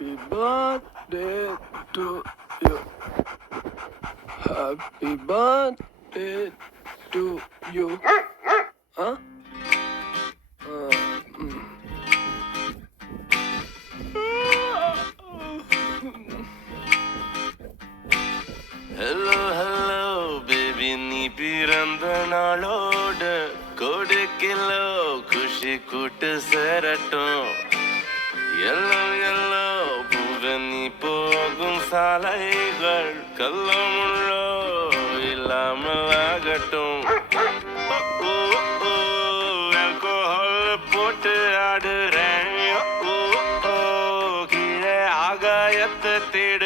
birthday to you. Happy birthday to you. Ha? Uh, mm. Hello, hello, baby, நீ பிறந்த நாளோட கொடுக்கலோ குஷி கூட்ட அலைகள் கல்லமுள்ளோ இல்லாமல் ஆகட்டும். ஆல்கோஹால் போட்டு ஆடுறேன். கீழே ஆகாயத்தை தேடு.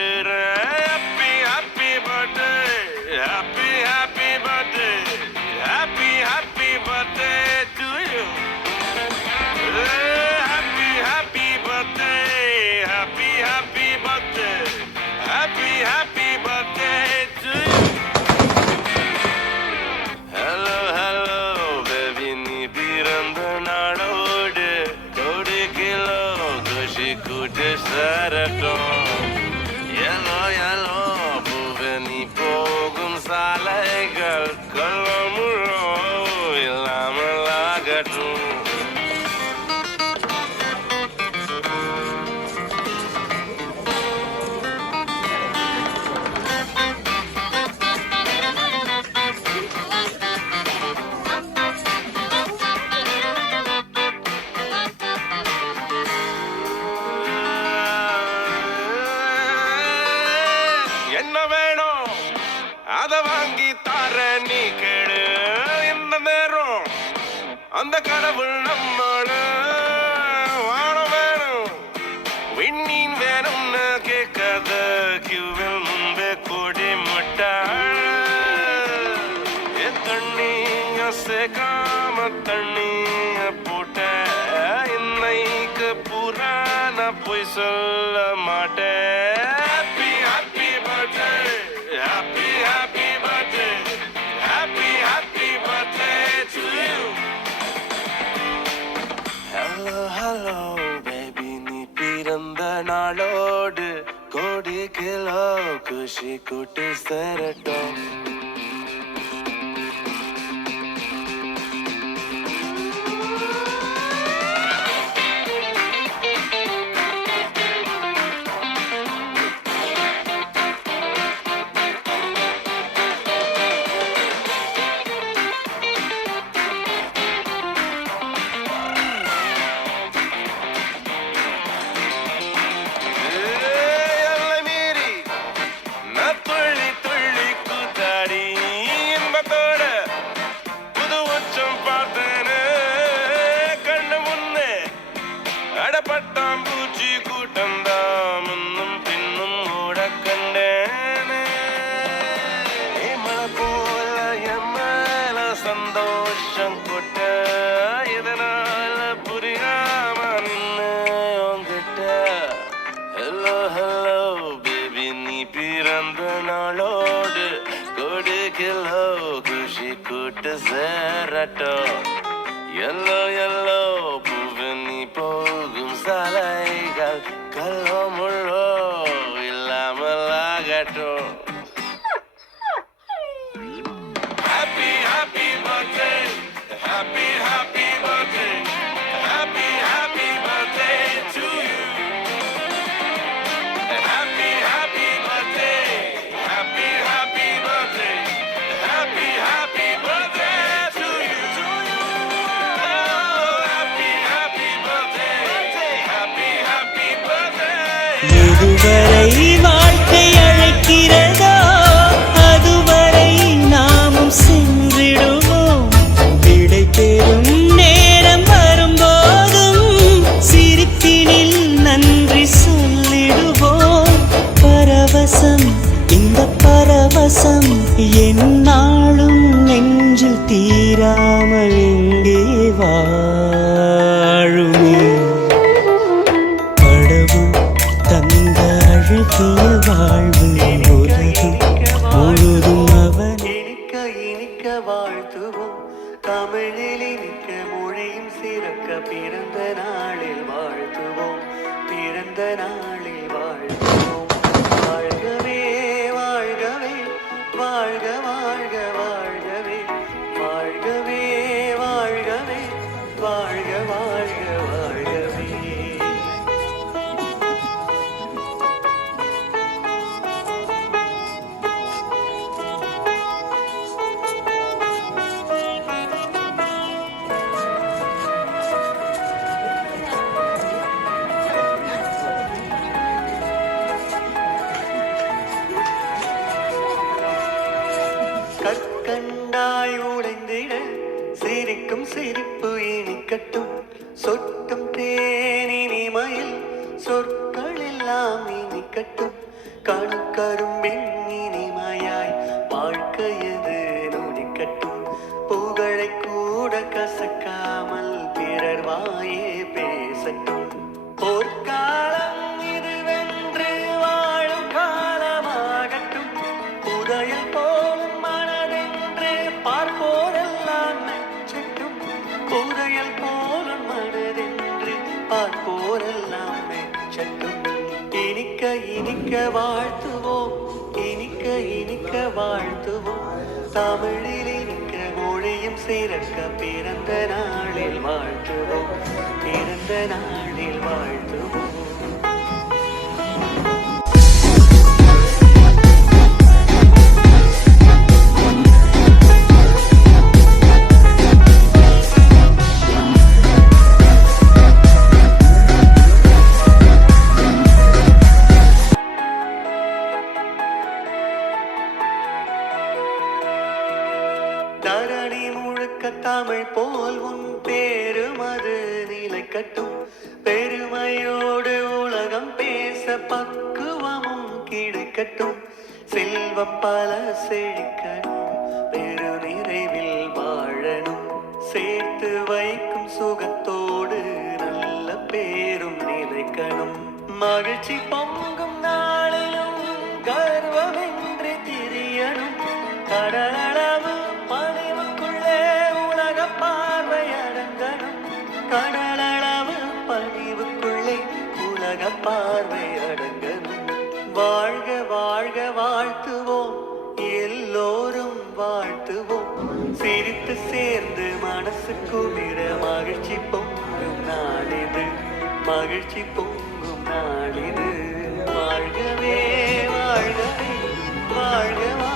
good sir don't. கடவுள் நம்மள. வானம் வேணும். விண்ணின் வேணும்னு கேட்காத கியூவில் முன்பே கூடி முட்டாள் தண்ணிய சேர்க்காம தண்ணிய போட்ட. இன்னைக்கு புறான போய் சொல்ல மாட்டேன் ஹலோ பேபி நீ பிறந்த நாளோடு கோடி கிலோ குஷி கூட்டி சேரட்டும் at uh, வாழுமே. கடவுள் தந்த அழகிய வாழ்வு. உலகம் முழுதும் அவன். இனிக்க இனிக்க வாழ்த்துவோம். தமிழில் இனிக்க மொழியும் நாளில் வாழ்த்துவோம். பிறந்த நாளில் சிரிப்பு இனிக்கட்டும். சொட்டும் தேனினி மயில் சொற்கள் எல்லாம் இனிக்கட்டும் கணுக்கரும்பின் இனிமையாய் வாழ்க்கையது நுடிக்கட்டும். புகழை கூட கசக்காமல் பிறர் வாயே பேசட்டும். இனிக்க வாழ்த்துவோம் இனிக்க இனிக்க வாழ்த்துவோம். தமிழில் இனிக்க மொழியும் சிறக்க பிறந்த நாளில் வாழ்த்துவோம் பிறந்த நாளில் வாழ்த்துவோம். முழுக்க தமிழ் போல் உன் பேருமது அது நிலைக்கட்டும் பெருமையோடு உலகம் பேச பக்குவமும் கிடைக்கட்டும். செல்வம் பல செழிக்கணும் பெரு நிறைவில் வாழணும். சேர்த்து வைக்கும் சுகத்தோடு நல்ல பேரும் நிலைக்கணும். மகிழ்ச்சி பொங்கும் சிரித்து சேர்ந்து மனசு குளிர மகிழ்ச்சி பொங்கும் நாளிது மகிழ்ச்சி பொங்கும் நாளிது வாழ்கவே வாழ்கவே வாழ்கவா.